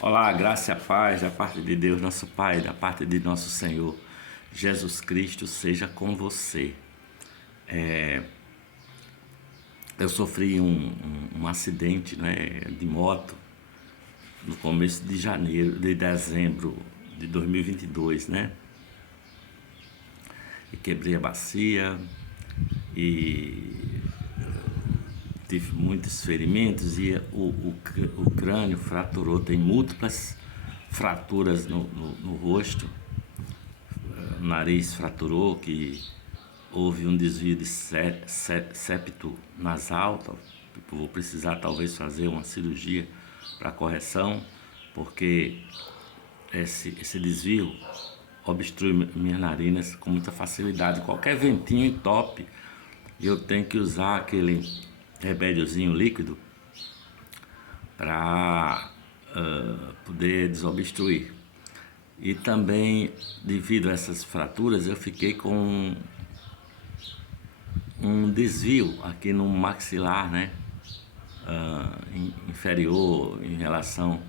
Olá, graça e a paz da parte de Deus, nosso Pai, da parte de nosso Senhor Jesus Cristo, seja com você. Eu sofri um acidente, né, de moto no começo de dezembro de 2022, né? E quebrei a bacia e tive muitos ferimentos e o crânio fraturou, tem múltiplas fraturas no rosto. O nariz fraturou, que houve um desvio de septo nasal. Vou precisar talvez fazer uma cirurgia para correção, porque esse desvio obstrui minhas narinas com muita facilidade. Qualquer ventinho entope e eu tenho que usar aquele remédiozinho líquido para poder desobstruir. E também, devido a essas fraturas, eu fiquei com um desvio aqui no maxilar, né? Inferior em relação,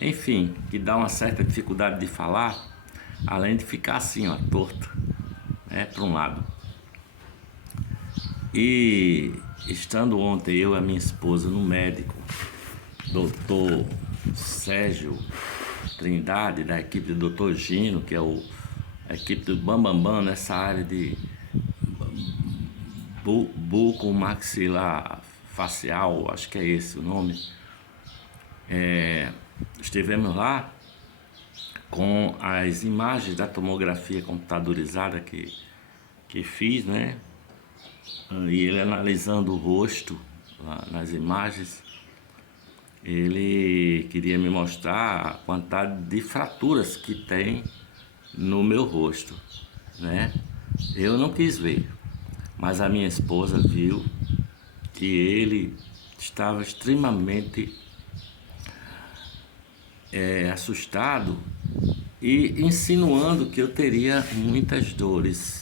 enfim, que dá uma certa dificuldade de falar, além de ficar assim, ó, torto, né, para um lado. E estando ontem eu e a minha esposa no médico, doutor Sérgio Trindade, da equipe do Dr. Gino, que é a equipe do Bambambam nessa área de bucomaxilar facial, acho que é esse o nome. Estivemos lá com as imagens da tomografia computadorizada que fiz, né? E ele analisando o rosto lá nas imagens, ele queria me mostrar a quantidade de fraturas que tem no meu rosto, né? Eu não quis ver, mas a minha esposa viu que ele estava extremamente assustado e insinuando que eu teria muitas dores.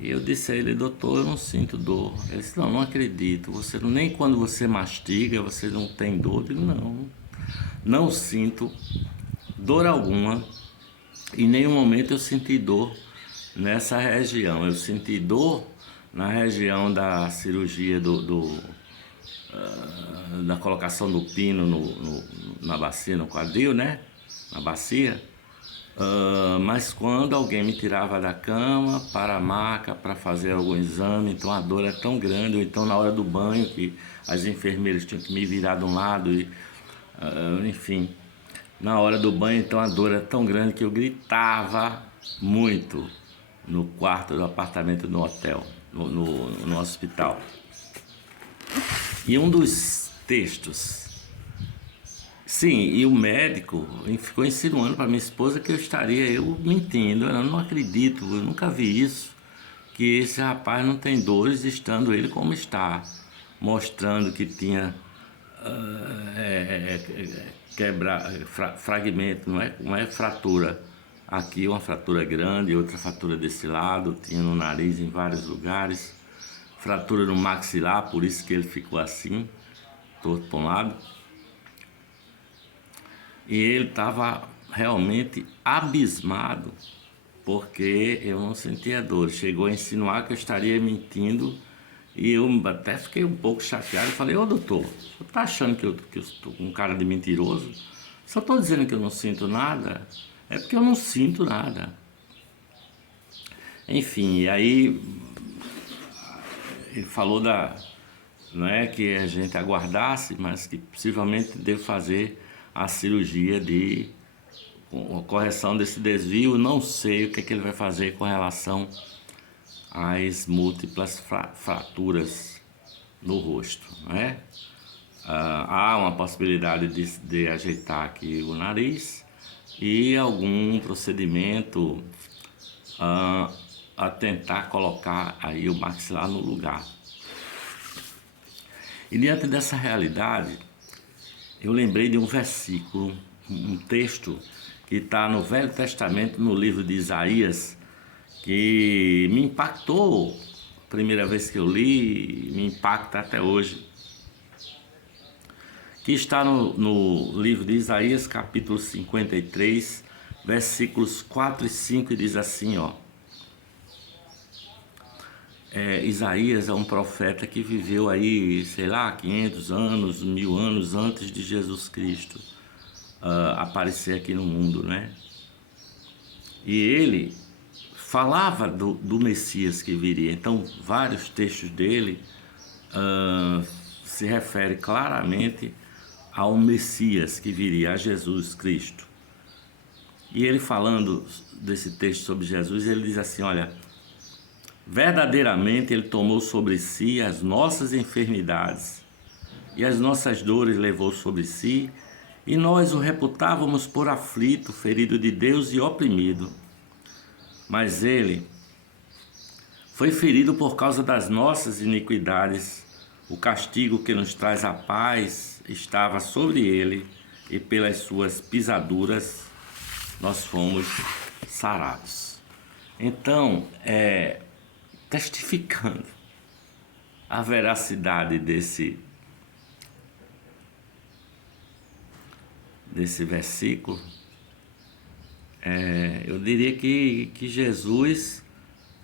E eu disse a ele: doutor, eu não sinto dor. Ele disse: não acredito, você nem quando você mastiga você não tem dor. Eu digo: não sinto dor alguma. Em nenhum momento eu senti dor nessa região. Eu senti dor na região da cirurgia da colocação do pino na bacia, no quadril, né? Na bacia. Mas quando alguém me tirava da cama para a maca para fazer algum exame, então a dor é tão grande, ou então na hora do banho, que as enfermeiras tinham que me virar de um lado, enfim, na hora do banho, então a dor é tão grande que eu gritava muito no quarto do apartamento no hotel, no hospital. E um dos textos, sim, e o médico ficou insinuando para minha esposa que eu estaria mentindo. Eu não acredito, eu nunca vi isso, que esse rapaz não tem dores estando ele como está, mostrando que tinha fragmento, não é fratura. Aqui uma fratura grande, outra fratura desse lado, tinha no nariz em vários lugares, fratura no maxilar, por isso que ele ficou assim, torto para um lado. E ele estava realmente abismado, porque eu não sentia dor. Chegou a insinuar que eu estaria mentindo, e eu até fiquei um pouco chateado. Falei: ô doutor, você está achando que eu estou com um cara de mentiroso? Se eu estou dizendo que eu não sinto nada, é porque eu não sinto nada. Enfim, e aí ele falou não é que a gente aguardasse, mas que possivelmente devo fazer a cirurgia de correção desse desvio. Não sei o que ele vai fazer com relação às múltiplas fraturas no rosto, né? Há uma possibilidade de ajeitar aqui o nariz e algum procedimento a tentar colocar aí o maxilar no lugar. E diante dessa realidade, eu lembrei de um versículo, um texto que está no Velho Testamento, no livro de Isaías, que me impactou a primeira vez que eu li, me impacta até hoje, que está no livro de Isaías, capítulo 53, versículos 4 e 5, e diz assim, ó. Isaías é um profeta que viveu aí, sei lá, 500 anos, 1000 anos antes de Jesus Cristo aparecer aqui no mundo, né? E ele falava do Messias que viria. Então, vários textos dele se referem claramente ao Messias que viria, a Jesus Cristo. E ele falando desse texto sobre Jesus, ele diz assim, olha, verdadeiramente ele tomou sobre si as nossas enfermidades e as nossas dores levou sobre si, e nós o reputávamos por aflito, ferido de Deus e oprimido. Mas ele foi ferido por causa das nossas iniquidades, o castigo que nos traz a paz estava sobre ele, e pelas suas pisaduras nós fomos sarados. Então, testificando a veracidade desse versículo, eu diria que Jesus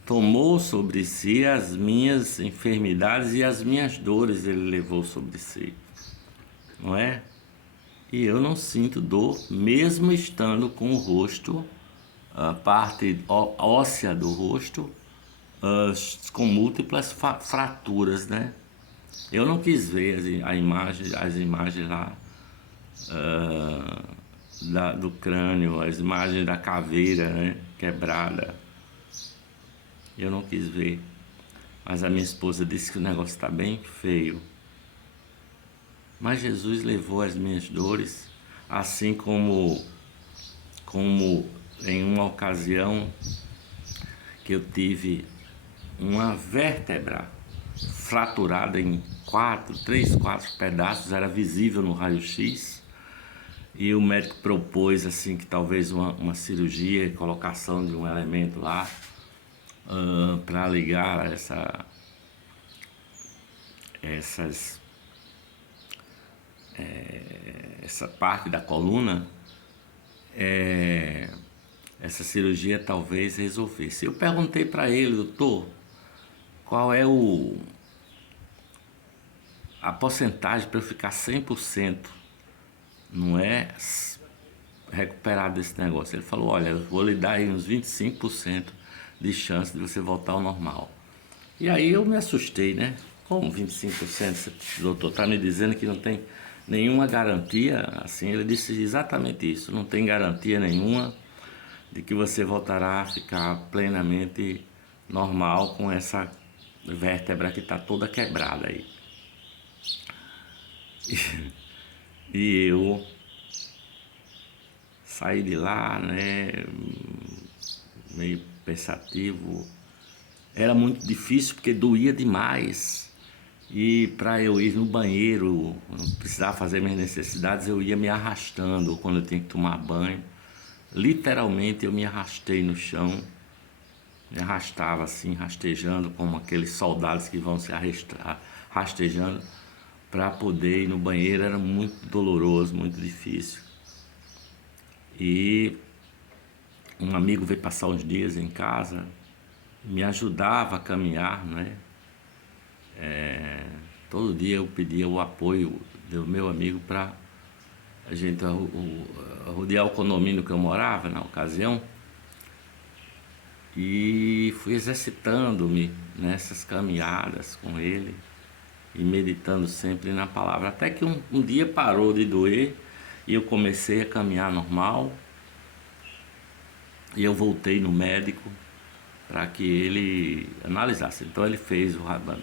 tomou sobre si as minhas enfermidades e as minhas dores ele levou sobre si, não é? E eu não sinto dor, mesmo estando com o rosto, a parte óssea do rosto, com múltiplas fraturas, né? Eu não quis ver as imagens lá do crânio, as imagens da caveira, né, quebrada. Eu não quis ver, mas a minha esposa disse que o negócio está bem feio. Mas Jesus levou as minhas dores, assim como em uma ocasião que eu tive uma vértebra fraturada em 3, 4 pedaços, era visível no raio-x, e o médico propôs assim que talvez uma cirurgia, colocação de um elemento lá para ligar essa parte da coluna, essa cirurgia talvez resolvesse. Eu perguntei para ele, doutor, qual é a porcentagem para eu ficar 100%, não é, recuperado desse negócio? Ele falou, olha, eu vou lhe dar aí uns 25% de chance de você voltar ao normal. E aí eu me assustei, né? Como 25%? O doutor está me dizendo que não tem nenhuma garantia? Assim, ele disse exatamente isso, não tem garantia nenhuma de que você voltará a ficar plenamente normal com essa vértebra que está toda quebrada aí. E eu saí de lá, né, meio pensativo. Era muito difícil porque doía demais. E para eu ir no banheiro, não precisava fazer minhas necessidades, eu ia me arrastando quando eu tinha que tomar banho. Literalmente eu me arrastei no chão, me arrastava assim, rastejando, como aqueles soldados que vão se rastejando para poder ir no banheiro. Era muito doloroso, muito difícil. E um amigo veio passar uns dias em casa, me ajudava a caminhar, né? Todo dia eu pedia o apoio do meu amigo para a gente rodear o condomínio que eu morava na ocasião, e fui exercitando-me nessas caminhadas com ele e meditando sempre na palavra, até que um dia parou de doer e eu comecei a caminhar normal, e eu voltei no médico para que ele analisasse. Então ele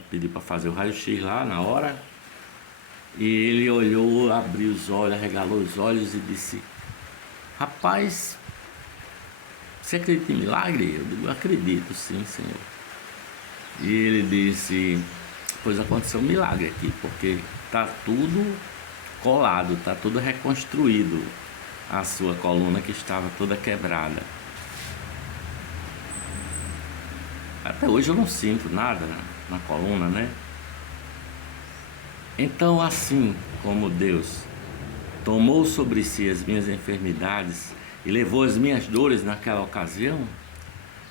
pediu para fazer o raio-x lá na hora, e ele olhou, abriu os olhos, arregalou os olhos e disse, rapaz, você acredita em milagre? Eu digo, acredito sim, Senhor. E ele disse, pois aconteceu um milagre aqui, porque está tudo colado, está tudo reconstruído, a sua coluna que estava toda quebrada. Até hoje eu não sinto nada na coluna, né? Então, assim como Deus tomou sobre si as minhas enfermidades e levou as minhas dores naquela ocasião,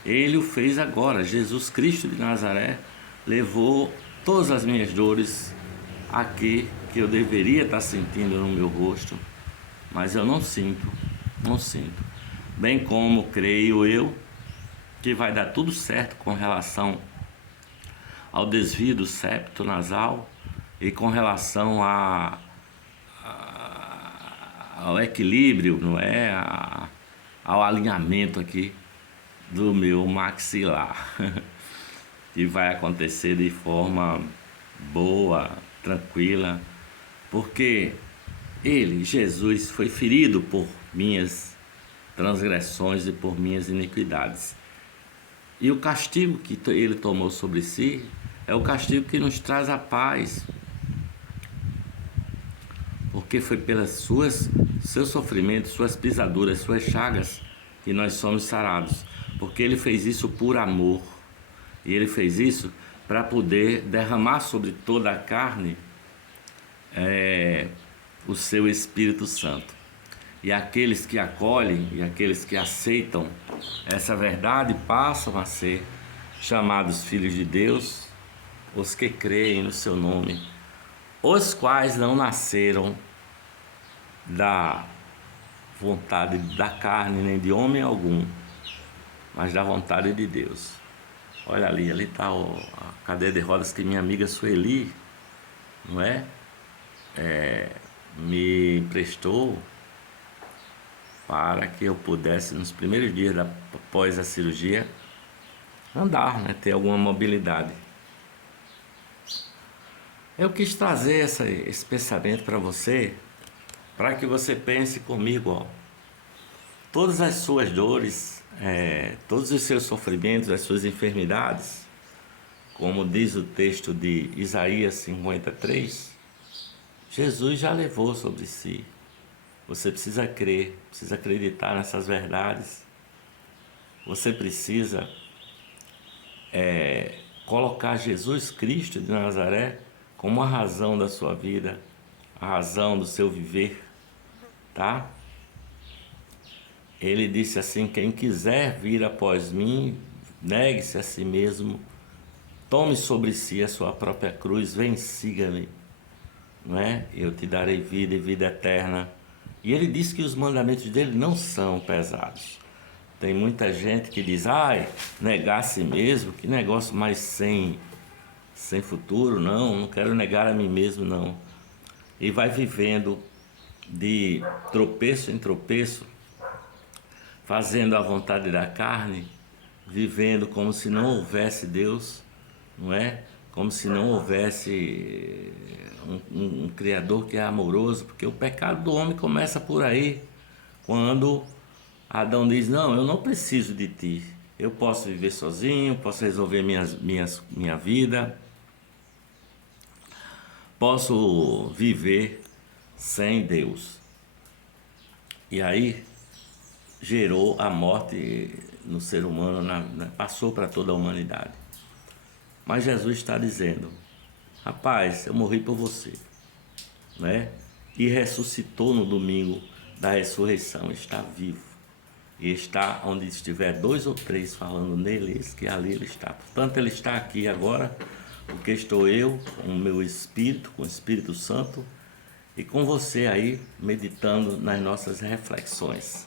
Ele o fez agora. Jesus Cristo de Nazaré levou todas as minhas dores aqui que eu deveria estar sentindo no meu rosto, mas eu não sinto. Bem como creio eu que vai dar tudo certo com relação ao desvio do septo nasal e com relação ao equilíbrio, não é? Ao alinhamento aqui do meu maxilar. E vai acontecer de forma boa, tranquila, porque Ele, Jesus, foi ferido por minhas transgressões e por minhas iniquidades. E o castigo que Ele tomou sobre si é o castigo que nos traz a paz, porque foi pelas seus sofrimentos, suas pisaduras, suas chagas que nós somos sarados, porque Ele fez isso por amor, e Ele fez isso para poder derramar sobre toda a carne o seu Espírito Santo. E aqueles que acolhem e aqueles que aceitam essa verdade passam a ser chamados filhos de Deus, os que creem no seu nome, os quais não nasceram da vontade da carne nem de homem algum, mas da vontade de Deus. Olha ali está a cadeira de rodas que minha amiga Sueli, não é? Me emprestou para que eu pudesse, nos primeiros dias após a cirurgia, andar, né? Ter alguma mobilidade. Eu quis trazer esse pensamento para você, para que você pense comigo, ó. Todas as suas dores, todos os seus sofrimentos, as suas enfermidades, como diz o texto de Isaías 53, Jesus já levou sobre si. Você precisa crer, precisa acreditar nessas verdades. Você precisa colocar Jesus Cristo de Nazaré como a razão da sua vida, a razão do seu viver, tá? Ele disse assim: quem quiser vir após mim, negue-se a si mesmo, tome sobre si a sua própria cruz, vem, siga-me, não é? Eu te darei vida e vida eterna. E ele disse que os mandamentos dele não são pesados. Tem muita gente que diz: ai, negar a si mesmo, que negócio mais sem futuro, não quero negar a mim mesmo, não. E vai vivendo de tropeço em tropeço, fazendo a vontade da carne, vivendo como se não houvesse Deus, não é? Como se não houvesse um Criador que é amoroso, porque o pecado do homem começa por aí, quando Adão diz: não, eu não preciso de ti, eu posso viver sozinho, posso resolver minha vida, posso viver sem Deus. E aí gerou a morte no ser humano, passou para toda a humanidade. Mas Jesus está dizendo: rapaz, eu morri por você, né? E ressuscitou no domingo da ressurreição, está vivo. E está onde estiver 2 ou 3 falando nele, eis que ali ele está. Portanto, ele está aqui agora, porque estou eu, com o meu Espírito, com o Espírito Santo, e com você aí, meditando nas nossas reflexões.